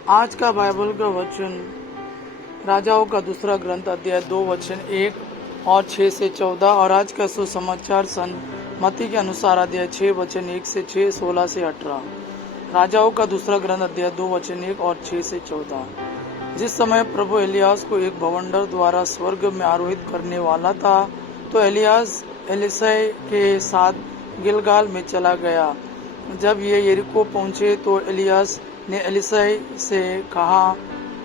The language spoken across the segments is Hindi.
आज का बाइबल का वचन राजाओं का दूसरा ग्रंथ अध्याय 2 वचन 1 और 6 से 14 और आज का सुसमाचार सन मत्ती के अनुसार अध्याय 6 वचन 1 से 6 16 से 18। राजाओं का दूसरा ग्रंथ अध्याय 2 वचन 1 और 6 से 14। जिस समय प्रभु एलियास को एक बवंडर द्वारा स्वर्ग में आरोहित करने वाला था तो एलियास एलीशा के साथ गिलगाल में चला गया। जब ये यरीको पहुंचे तो एलियास ने एलीशा से कहा,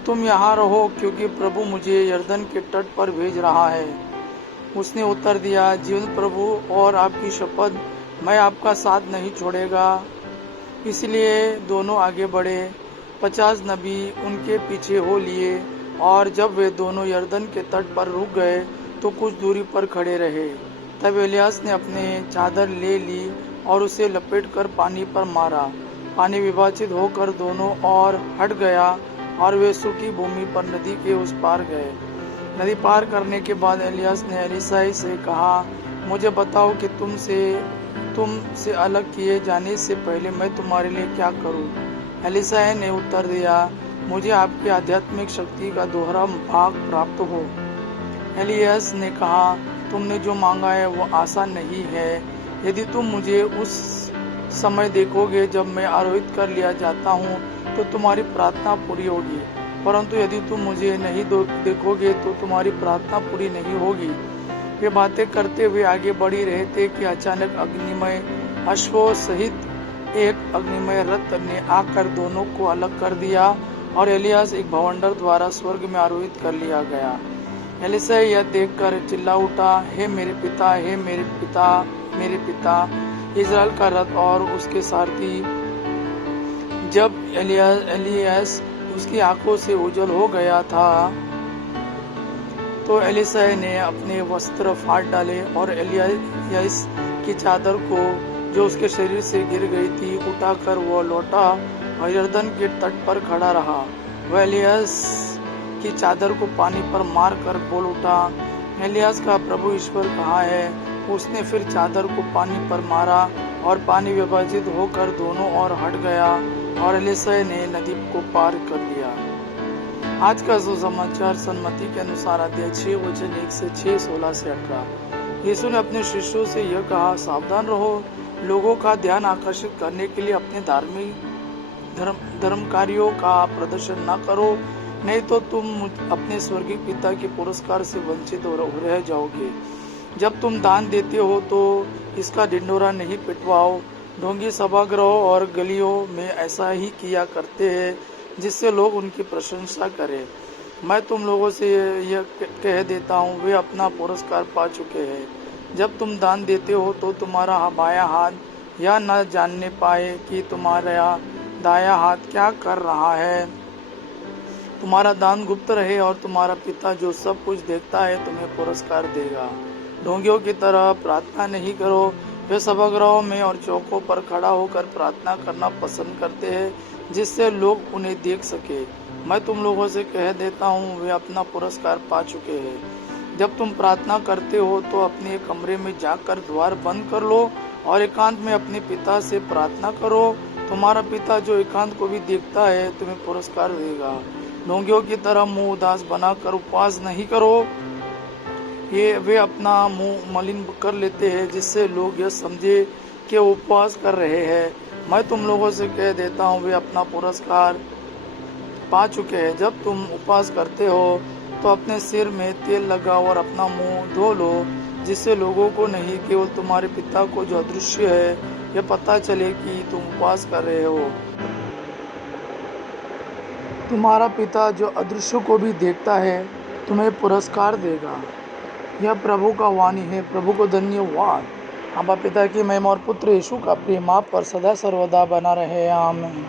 तुम यहाँ रहो क्योंकि प्रभु मुझे यरदन के तट पर भेज रहा है। उसने उत्तर दिया, जीवंत प्रभु और आपकी शपथ, मैं आपका साथ नहीं छोड़ेगा। इसलिए दोनों आगे बढ़े। 50 नबी उनके पीछे हो लिए और जब वे दोनों यरदन के तट पर रुक गए तो कुछ दूरी पर खड़े रहे। तब एलियास ने अपने चादर ले ली और उसे लपेटकर पानी पर मारा। पानी विभाजित होकर दोनों ओर हट गया और वे सूखी भूमि पर नदी के उस पार गए। नदी पार करने के बाद एलियास ने एलीशा से कहा, मुझे बताओ कि तुमसे अलग किए जाने से पहले मैं तुम्हारे लिए क्या करूं? एलीशा ने उत्तर दिया, मुझे आपकी आध्यात्मिक शक्ति का दोहरा भाग प्राप्त हो। एलियास ने कहा, तुमने जो मांगा है वो आसान नहीं है। यदि तुम मुझे उस समय देखोगे जब मैं आरोहित कर लिया जाता हूँ तो तुम्हारी प्रार्थना पूरी होगी, परंतु यदि तुम मुझे नहीं देखोगे तो तुम्हारी प्रार्थना पूरी नहीं होगी। वे बातें करते हुए आगे बढ़ रहे थे कि अचानक अग्निमय अश्वों सहित एक अग्निमय रथ ने आकर दोनों को अलग कर दिया और एलियास एक बवंडर द्वारा स्वर्ग में आरोहित कर लिया गया। एलीशा यह देखकर चिल्ला उठा, हे मेरे पिता, हे मेरे पिता, मेरे पिता, इज़राइल का रथ और उसके सारथी। जब एलियास उसकी आंखों से ओझल हो गया था तो एलीशा ने अपने वस्त्र फाड़ डाले और एलियास की चादर को जो उसके शरीर से गिर गई थी उठाकर वो लौटा और यरदन के तट पर खड़ा रहा। वह एलियास की चादर को पानी पर मार कर बोल उठा, एलियास का प्रभु ईश्वर कहाँ है? उसने फिर चादर को पानी पर मारा और पानी विभाजित होकर दोनों ओर हट गया और एलीशा ने नदी को पार कर लिया। आज का सुसमाचार सन मत्ती के अनुसार अध्याय 6 वचन 1 से 6 16 से 18। यीशु ने अपने शिष्यों से यह कहा, सावधान रहो, लोगों का ध्यान आकर्षित करने के लिए अपने धार्मिक धर्म कार्यों का प्रदर्शन न करो, नहीं तो तुम अपने स्वर्गीय पिता के पुरस्कार से वंचित रह जाओगे। जब तुम दान देते हो तो इसका ढिंढोरा नहीं पिटवाओ। ढोंगी सभागृहों और गलियों में ऐसा ही किया करते हैं जिससे लोग उनकी प्रशंसा करें। मैं तुम लोगों से यह कह देता हूँ, वे अपना पुरस्कार पा चुके हैं। जब तुम दान देते हो तो तुम्हारा बायां हाथ यह न जानने पाए कि तुम्हारा दायां हाथ क्या कर रहा है। तुम्हारा दान गुप्त रहे और तुम्हारा पिता जो सब कुछ देखता है तुम्हें पुरस्कार देगा। ढोंगियों की तरह प्रार्थना नहीं करो। वे सभागृहों में और चौकों पर खड़ा होकर प्रार्थना करना पसंद करते हैं जिससे लोग उन्हें देख सके। मैं तुम लोगों से कह देता हूँ, वे अपना पुरस्कार पा चुके हैं। जब तुम प्रार्थना करते हो तो अपने कमरे में जाकर द्वार बंद कर लो और एकांत में अपने पिता से प्रार्थना करो। तुम्हारा पिता जो एकांत को भी देखता है तुम्हें पुरस्कार देगा। ढोंगियों की तरह मुंह उदास बनाकर उपवास नहीं करो। वे अपना मुंह मलिन कर लेते हैं जिससे लोग यह समझे कि उपवास कर रहे हैं। मैं तुम लोगों से कह देता हूँ, वे अपना पुरस्कार पा चुके हैं। जब तुम उपवास करते हो तो अपने सिर में तेल लगाओ और अपना मुंह धो लो, जिससे लोगों को नहीं केवल तुम्हारे पिता को जो अदृश्य है यह पता चले कि तुम उपवास कर रहे हो। तुम्हारा पिता जो अदृश्य को भी देखता है तुम्हें पुरस्कार देगा। यह प्रभु का वाणी है। प्रभु को धन्यवाद। अब्बा पिता की महिमा और पुत्र यीशु का प्रेम आप पर सदा सर्वदा बना रहे। आमीन।